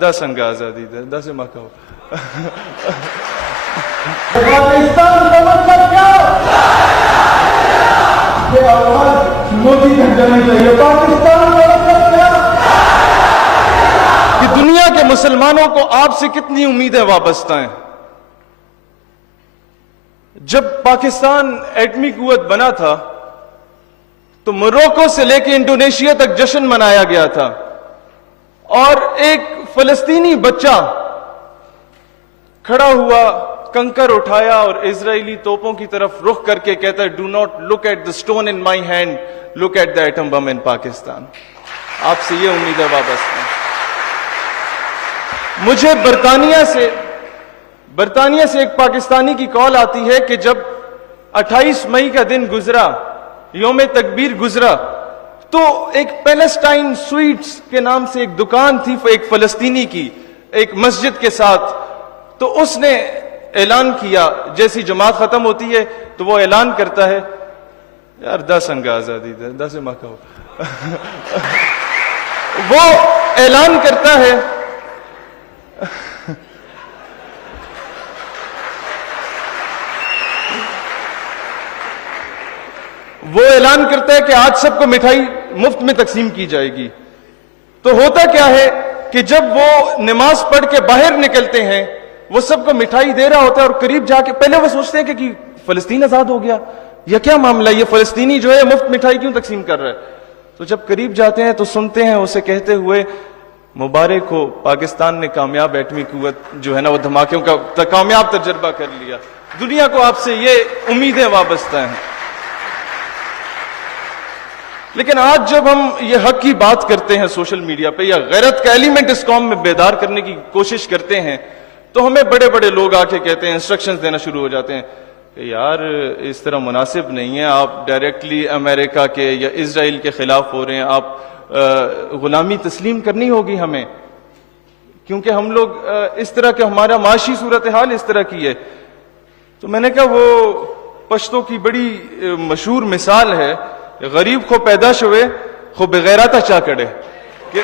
دا سنگ آزادی دا سے ماں کہو پاکستان کا مطلب کیا کہ آواز مودی تک جانی چاہیے. پاکستان کا مطلب کیا کہ دنیا کے مسلمانوں کو آپ سے کتنی امیدیں وابستہ ہیں. جب پاکستان ایٹمی قوت بنا تھا تو موروکو سے لے کے انڈونیشیا تک جشن منایا گیا تھا, اور ایک فلسطینی بچہ کھڑا ہوا, کنکر اٹھایا اور اسرائیلی توپوں کی طرف رخ کر کے کہتا ہے, do not look at the stone in my hand, look at the atom bomb in Pakistan. آپ سے یہ امیدیں وابستہ ہیں. مجھے برطانیہ سے ایک پاکستانی کی کال آتی ہے کہ جب 28 مئی کا دن گزرا, یوم تکبیر گزرا, تو ایک پیلسٹائن سویٹس کے نام سے ایک دکان تھی ایک فلسطینی کی ایک مسجد کے ساتھ, تو اس نے اعلان کیا, جیسی جماعت ختم ہوتی ہے تو وہ اعلان کرتا ہے, یار دا سنگ آزادی دا سے ماں کہو وہ اعلان کرتا ہے کہ آج سب کو مٹھائی مفت میں تقسیم کی جائے گی. تو ہوتا کیا ہے کہ جب وہ نماز پڑھ کے باہر نکلتے ہیں وہ سب کو مٹھائی دے رہا ہوتا ہے, اور قریب جا کے پہلے وہ سوچتے ہیں کہ فلسطین آزاد ہو گیا یا کیا معاملہ, یہ فلسطینی جو ہے مفت مٹھائی کیوں تقسیم کر رہا ہے. تو جب قریب جاتے ہیں تو سنتے ہیں اسے کہتے ہوئے, مبارک ہو, پاکستان نے کامیاب ایٹمی قوت جو ہے نا وہ دھماکوں کا کامیاب تجربہ کر لیا. دنیا کو آپ سے یہ امیدیں وابستہ ہیں. لیکن آج جب ہم یہ حق کی بات کرتے ہیں سوشل میڈیا پہ, یا غیرت کا ایلیمنٹ اس قوم میں بیدار کرنے کی کوشش کرتے ہیں, تو ہمیں بڑے بڑے لوگ آ کے کہتے ہیں, انسٹرکشنز دینا شروع ہو جاتے ہیں کہ یار اس طرح مناسب نہیں ہے, آپ ڈائریکٹلی امریکہ کے یا اسرائیل کے خلاف ہو رہے ہیں, آپ غلامی تسلیم کرنی ہوگی ہمیں, کیونکہ ہم لوگ اس طرح کے, ہمارا معاشی صورتحال اس طرح کی ہے. تو میں نے کہا وہ پشتوں کی بڑی مشہور مثال ہے, غریب خو پیدا شوے خو بغیرتا چا کڑے, کہ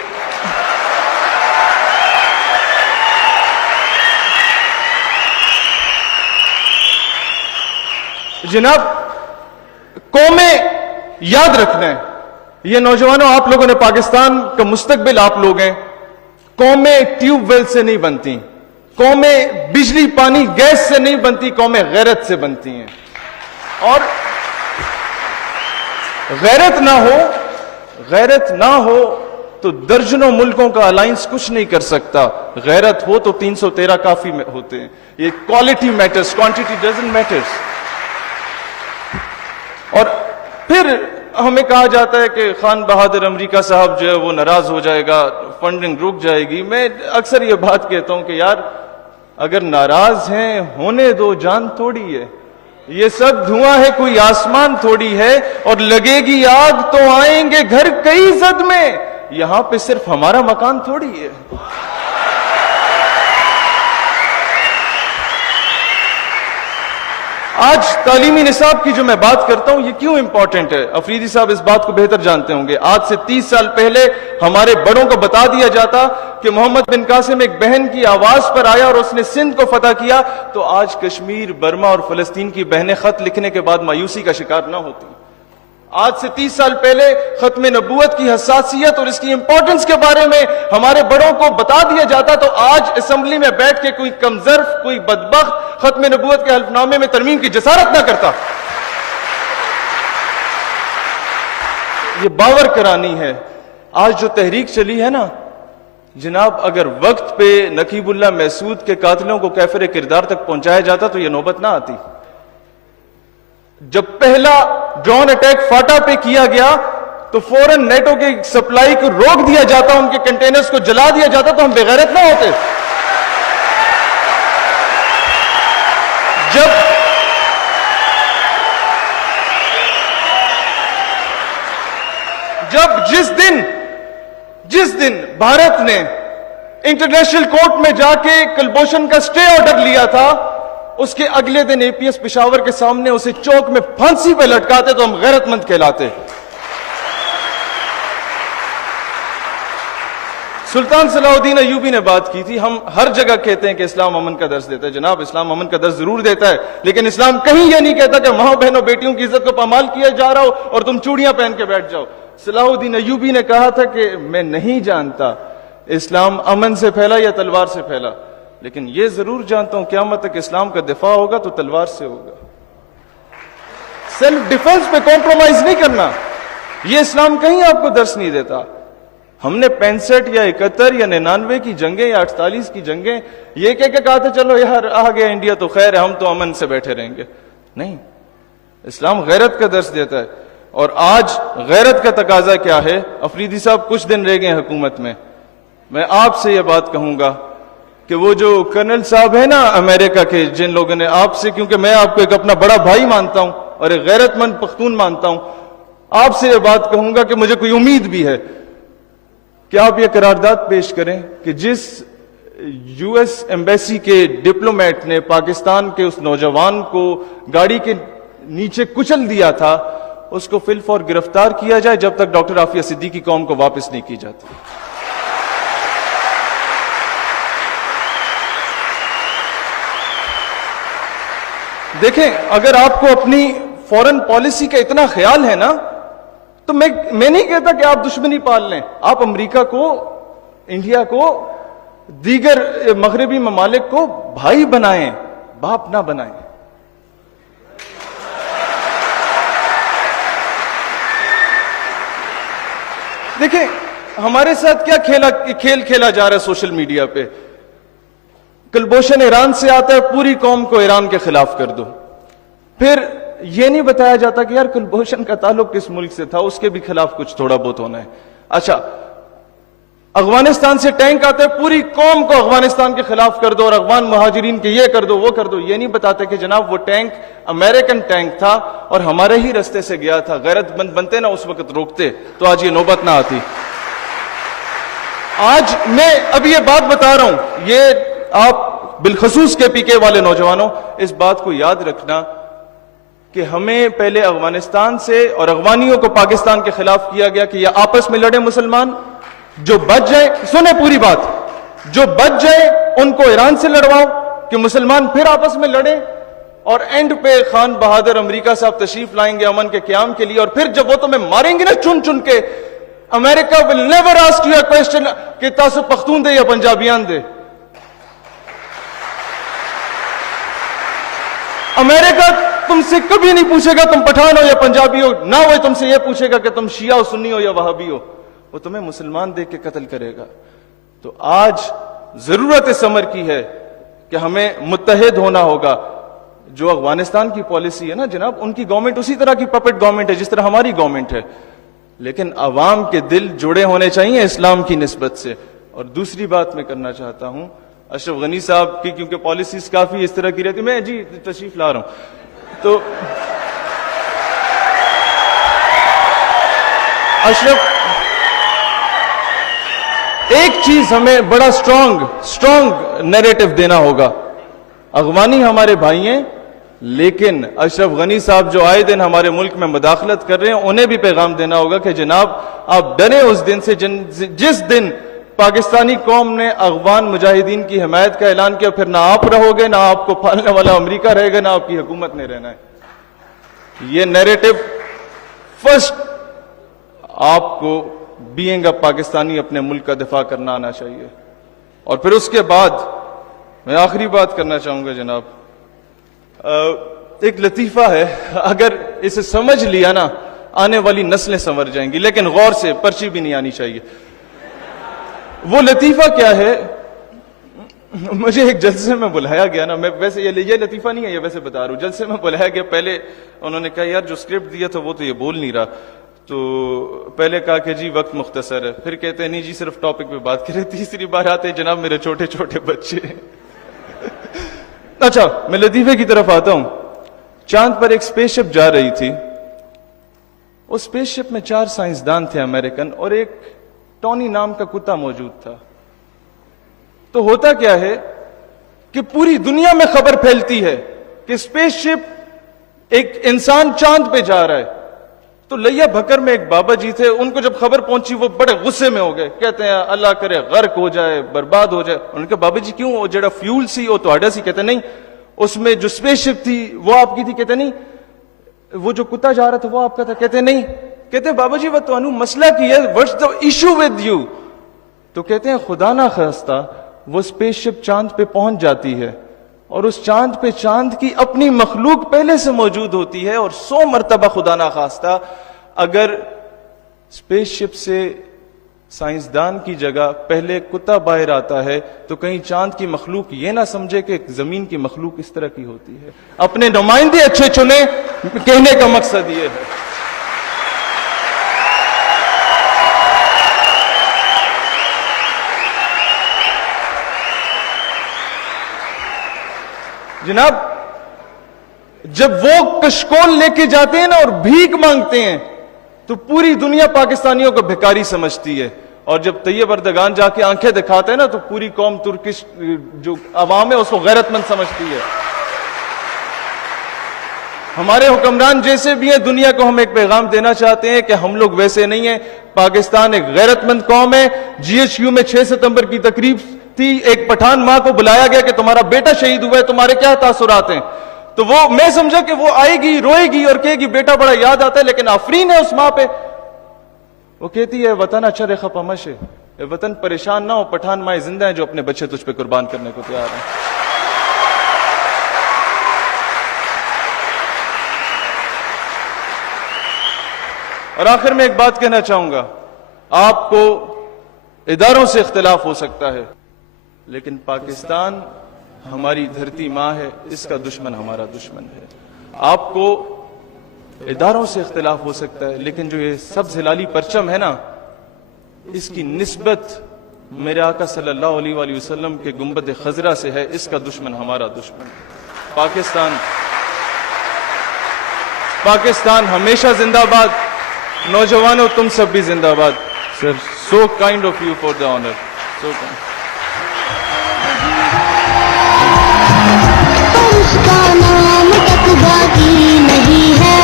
جناب قومیں یاد رکھنا ہے, یہ نوجوانوں آپ لوگوں نے, پاکستان کا مستقبل آپ لوگ ہیں. قومیں ٹیوب ویل سے نہیں بنتی, قومیں بجلی پانی گیس سے نہیں بنتی, قومیں غیرت سے بنتی ہیں. اور غیرت نہ ہو تو درجنوں ملکوں کا الائنس کچھ نہیں کر سکتا. غیرت ہو تو 313 کافی ہوتے ہیں. یہ quality matters, quantity doesn't matters. اور پھر ہمیں کہا جاتا ہے کہ خان بہادر امریکہ صاحب جو ہے وہ ناراض ہو جائے گا, فنڈنگ رک جائے گی. میں اکثر یہ بات کہتا ہوں کہ یار اگر ناراض ہیں ہونے دو, جان تھوڑی ہے, یہ سب دھواں ہے, کوئی آسمان تھوڑی ہے, اور لگے گی آگ تو آئیں گے گھر کئی زد میں, یہاں پہ صرف ہمارا مکان تھوڑی ہے. آج تعلیمی نصاب کی جو میں بات کرتا ہوں یہ کیوں امپورٹنٹ ہے, افریدی صاحب اس بات کو بہتر جانتے ہوں گے. آج سے 30 سال پہلے ہمارے بڑوں کو بتا دیا جاتا کہ محمد بن قاسم ایک بہن کی آواز پر آیا اور اس نے سندھ کو فتح کیا, تو آج کشمیر, برما اور فلسطین کی بہنیں خط لکھنے کے بعد مایوسی کا شکار نہ ہوتی. آج سے 30 سال پہلے ختم نبوت کی حساسیت اور اس کی امپورٹنس کے بارے میں ہمارے بڑوں کو بتا دیا جاتا, تو آج اسمبلی میں بیٹھ کے کوئی کمظرف, کوئی بدبخت ختم نبوت کے حلف نامے میں ترمیم کی جسارت نہ کرتا. یہ باور کرانی ہے. آج جو تحریک چلی ہے نا جناب, اگر وقت پہ نقیب اللہ محسود کے قاتلوں کو کیفر کردار تک پہنچایا جاتا تو یہ نوبت نہ آتی. جب پہلا ڈرون اٹیک فاٹا پہ کیا گیا تو فوراً نیٹو کی سپلائی کو روک دیا جاتا, ان کے کنٹینرز کو جلا دیا جاتا, تو ہم بغیرت نہ ہوتے. جس دن بھارت نے انٹرنیشنل کورٹ میں جا کے کلبھوشن کا سٹے آرڈر لیا تھا, اس کے اگلے دن اے پی ایس پشاور کے سامنے اسے چوک میں پھانسی پہ لٹکاتے تو ہم غیرت مند کہلاتے. سلطان صلاح الدین ایوبی نے بات کی تھی. ہم ہر جگہ کہتے ہیں کہ اسلام امن کا درس دیتا ہے. جناب اسلام امن کا درس ضرور دیتا ہے, لیکن اسلام کہیں یہ نہیں کہتا کہ ماں بہنوں بیٹیوں کی عزت کو پامال کیا جا رہا ہو اور تم چوڑیاں پہن کے بیٹھ جاؤ. صلاح الدین ایوبی نے کہا تھا کہ میں نہیں جانتا اسلام امن سے پھیلا یا تلوار سے پھیلا, لیکن یہ ضرور جانتا ہوں قیامت تک اسلام کا دفاع ہوگا تو تلوار سے ہوگا. سیلف ڈیفنس پہ کمپرومائز نہیں کرنا, یہ اسلام کہیں آپ کو درس نہیں دیتا. ہم نے 65 یا 71 یا 99 کی جنگیں یا 48 کی جنگیں یہ کہہ کے کہا تھا چلو یار آ گیا انڈیا تو خیر ہے, ہم تو امن سے بیٹھے رہیں گے. نہیں, اسلام غیرت کا درس دیتا ہے. اور آج غیرت کا تقاضا کیا ہے؟ افریدی صاحب کچھ دن رہ گئے حکومت میں آپ سے یہ بات کہوں گا کہ وہ جو کرنل صاحب ہیں نا امریکہ کے, جن لوگوں نے آپ سے, کیونکہ میں آپ کو ایک اپنا بڑا بھائی مانتا ہوں اور ایک غیرت مند پختون مانتا ہوں, آپ سے یہ بات کہوں گا کہ مجھے کوئی امید بھی ہے کہ آپ یہ قرارداد پیش کریں کہ جس یو ایس ایمبیسی کے ڈپلومیٹ نے پاکستان کے اس نوجوان کو گاڑی کے نیچے کچل دیا تھا, اس کو فی الفور گرفتار کیا جائے جب تک ڈاکٹر عافیہ صدیقی قوم کو واپس نہیں کی جاتی. دیکھیں, اگر آپ کو اپنی فورن پالیسی کا اتنا خیال ہے نا, تو میں نہیں کہتا کہ آپ دشمنی پال لیں. آپ امریکہ کو, انڈیا کو, دیگر مغربی ممالک کو بھائی بنائیں, باپ نہ بنائیں. دیکھیں ہمارے ساتھ کیا کھیل کھیلا جا رہا ہے سوشل میڈیا پہ. کلبھوشن ایران سے آتا ہے, پوری قوم کو ایران کے خلاف کر دو. پھر یہ نہیں بتایا جاتا کہ یار کلبھوشن کا تعلق کس ملک سے تھا, اس کے بھی خلاف کچھ تھوڑا بہت ہونا ہے. اچھا, افغانستان سے ٹینک آتا ہے, پوری قوم کو افغانستان کے خلاف کر دو اور افغان مہاجرین کے یہ کر دو وہ کر دو. یہ نہیں بتاتے کہ جناب وہ ٹینک امریکن ٹینک تھا اور ہمارے ہی رستے سے گیا تھا. غیرت مند بنتے نا اس وقت روکتے تو آج یہ نوبت نہ آتی. آج میں اب یہ بات بتا رہا ہوں, یہ آپ بالخصوص کے پی کے والے نوجوانوں اس بات کو یاد رکھنا کہ ہمیں پہلے افغانستان سے اور افغانیوں کو پاکستان کے خلاف کیا گیا کہ یہ آپس میں لڑے مسلمان, جو بچ جائے, سنیں پوری بات, جو بچ جائے ان کو ایران سے لڑواؤ کہ مسلمان پھر آپس میں لڑیں, اور اینڈ پہ خان بہادر امریکہ صاحب تشریف لائیں گے امن کے قیام کے لیے, اور پھر جب وہ تمہیں ماریں گے نا چن چن کے, امریکہ will never ask you a question کہ تاسو پختون دے یا پنجابیان دے. امریکہ تم سے کبھی نہیں پوچھے گا تم پٹھان ہو یا پنجابی ہو, نہ وہ تم سے یہ پوچھے گا کہ تم شیعہ ہو, سنی ہو یا وہابی ہو. وہ تمہیں مسلمان دیکھ کے قتل کرے گا. تو آج ضرورت اس امر کی ہے کہ ہمیں متحد ہونا ہوگا. جو افغانستان کی پالیسی ہے نا جناب, ان کی گورنمنٹ اسی طرح کی پپٹ گورنمنٹ ہے جس طرح ہماری گورنمنٹ ہے, لیکن عوام کے دل جڑے ہونے چاہیے اسلام کی نسبت سے. اور دوسری بات میں کرنا چاہتا ہوں اشرف غنی صاحب کی, کیونکہ پالیسیز کافی اس طرح کی رہتی, میں جی تشریف لا رہا ہوں, تو اشرف ایک چیز ہمیں بڑا سٹرونگ نیریٹو دینا ہوگا. افغانی ہمارے بھائی ہیں, لیکن اشرف غنی صاحب جو آئے دن ہمارے ملک میں مداخلت کر رہے ہیں, انہیں بھی پیغام دینا ہوگا کہ جناب آپ ڈریں اس دن سے جس دن پاکستانی قوم نے افغان مجاہدین کی حمایت کا اعلان کیا. پھر نہ آپ رہو گے, نہ آپ کو پالنے والا امریکہ رہے گا, نہ آپ کی حکومت نے رہنا ہے. یہ نیریٹو فرسٹ آپ کو بینگ اے پاکستانی اپنے ملک کا دفاع کرنا آنا چاہیے. اور پھر اس کے بعد میں آخری بات کرنا چاہوں گا جناب, ایک لطیفہ ہے, اگر اسے سمجھ لیا نا آنے والی نسلیں سنور جائیں گی, لیکن غور سے, پرچی بھی نہیں آنی چاہیے. وہ لطیفہ کیا ہے, مجھے ایک جلسے میں بلایا گیا نا, میں ویسے یہ لطیفہ نہیں ہے, یہ ویسے بتا رہا ہوں. جلسے میں بلایا گیا, پہلے انہوں نے کہا یار جو اسکرپٹ دیا تھا وہ تو یہ بول نہیں رہا, تو پہلے کہا کہ جی وقت مختصر ہے, پھر کہتے ہیں نہیں جی صرف ٹاپک پہ بات کریں, تیسری بار آتے جناب میرے چھوٹے چھوٹے بچے. اچھا میں لطیفے کی طرف آتا ہوں. چاند پر ایک اسپیس شپ جا رہی تھی, اس اسپیس شپ میں 4 سائنسدان تھے امریکن, اور ایک ٹونی نام کا کتا موجود تھا. تو ہوتا کیا ہے کہ پوری دنیا میں خبر پھیلتی ہے کہ اسپیس شپ ایک انسان چاند پہ جا رہا ہے. تو لیا بھکر میں ایک بابا جی تھے, ان کو جب خبر پہنچی وہ بڑے غصے میں ہو گئے, کہتے ہیں اللہ کرے غرق ہو جائے, برباد ہو جائے. ان کے بابا جی کیوں, وہ جڑا فیول سی وہ تہاڈا سی؟ کہتے نہیں. اس میں جو اسپیس شپ تھی وہ آپ کی تھی؟ کہتے نہیں. وہ جو کتا جا رہا تھا وہ آپ کا تھا؟ کہتے نہیں. کہتے بابا جی وہ تو مسئلہ کی ہے, what's the issue with you? تو کہتے ہیں خدا نہ خواستہ وہ اسپیس شپ چاند پہ پہنچ جاتی ہے, اور اس چاند پہ چاند کی اپنی مخلوق پہلے سے موجود ہوتی ہے, اور 100 مرتبہ خدا نہ خواستہ اگر اسپیس شپ سے سائنسدان کی جگہ پہلے کتا باہر آتا ہے تو کہیں چاند کی مخلوق یہ نہ سمجھے کہ زمین کی مخلوق اس طرح کی ہوتی ہے. اپنے نمائندے اچھے چنے, کہنے کا مقصد یہ ہے. جناب جب وہ کشکول لے کے جاتے ہیں نا اور بھیک مانگتے ہیں تو پوری دنیا پاکستانیوں کو بھکاری سمجھتی ہے, اور جب طیب اردگان جا کے آنکھیں دکھاتے ہیں نا تو پوری قوم ترکش جو عوام ہے اس کو غیرت مند سمجھتی ہے. ہمارے حکمران جیسے بھی ہیں, دنیا کو ہم ایک پیغام دینا چاہتے ہیں کہ ہم لوگ ویسے نہیں ہیں. پاکستان ایک غیرت مند قوم ہے. GHQ میں 6 ستمبر کی تقریب تھی, ایک پٹھان ماں کو بلایا گیا کہ تمہارا بیٹا شہید ہوا ہے, تمہارے کیا تاثرات ہیں؟ تو وہ, میں سمجھا کہ وہ آئے گی, روئے گی اور کہے گی بیٹا بڑا یاد آتا ہے, لیکن آفرین ہے اس ماں پہ. وہ کہتی ہے وطن اچھر خپمش ہے, وطن پریشان نہ ہو, پٹھان مائیں زندہ ہیں جو اپنے بچے تجھ پہ قربان کرنے کو تیار ہیں. اور آخر میں ایک بات کہنا چاہوں گا, آپ کو اداروں سے اختلاف ہو سکتا ہے, لیکن پاکستان ہماری دھرتی ماں ہے, اس کا دشمن ہمارا دشمن ہے. آپ کو اداروں سے اختلاف ہو سکتا ہے, لیکن جو یہ سبز ہلالی پرچم ہے نا, اس کی نسبت میرے آقا صلی اللہ علیہ وآلہ وسلم کے گنبد خضرا سے ہے, اس کا دشمن ہمارا دشمن ہے. پاکستان ہمیشہ زندہ باد. نوجوانوں تم سب بھی زندہ باد. Sir, so kind of you for the honour, so kind. اس کا نام تک باقی نہیں ہے,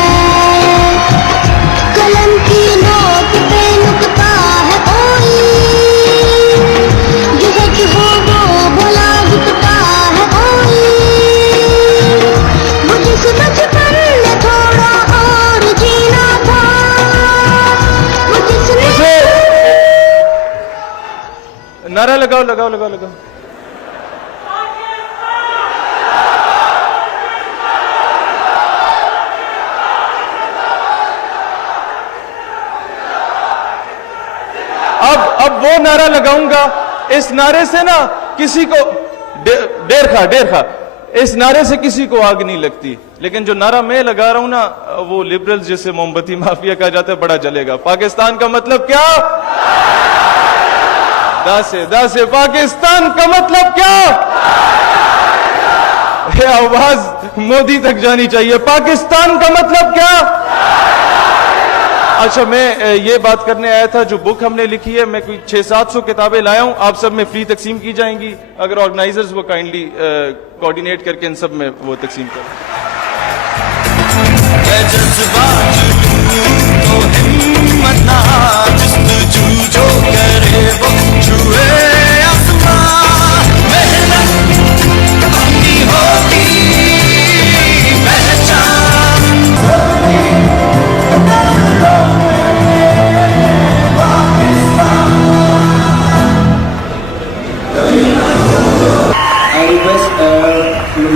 قلم کی نوک پہ نکتا ہے کوئی, جو سچ ہو وہ بھلا دکھتا ہے کوئی, وہ جس بچپن میں تھوڑا اور جینا تھا, وہ جس نے نعرہ لگاؤ لگاؤ لگاؤ لگاؤ. اب وہ نعرہ لگاؤں گا, اس نعرے سے نا کسی کو ڈیر خواہ, اس نعرے سے کسی کو آگ نہیں لگتی, لیکن جو نعرہ میں لگا رہا ہوں نا وہ لبرل جیسے موم بتی مافیا کہا جاتا ہے, بڑا جلے گا. پاکستان کا مطلب کیا؟ داسے پاکستان کا مطلب کیا؟ یہ آواز مودی تک جانی چاہیے. پاکستان کا مطلب کیا؟ اچھا, میں یہ بات کرنے آیا تھا, جو بک ہم نے لکھی ہے, میں کوئی 600-700 کتابیں لایا ہوں, آپ سب میں فری تقسیم کی جائیں گی, اگر آرگنائزرز وہ کائنڈلی کوارڈینیٹ کر کے ان سب میں وہ تقسیم کریں.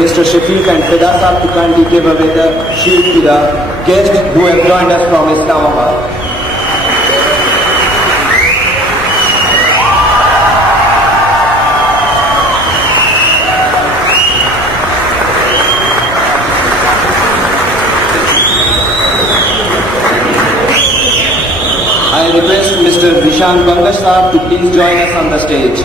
Mr. Shafiq and Fida Saab to kindly give away the shield to the guests who have joined us from Islamabad. I request Mr. Vishan Bangash Saab to please join us on the stage.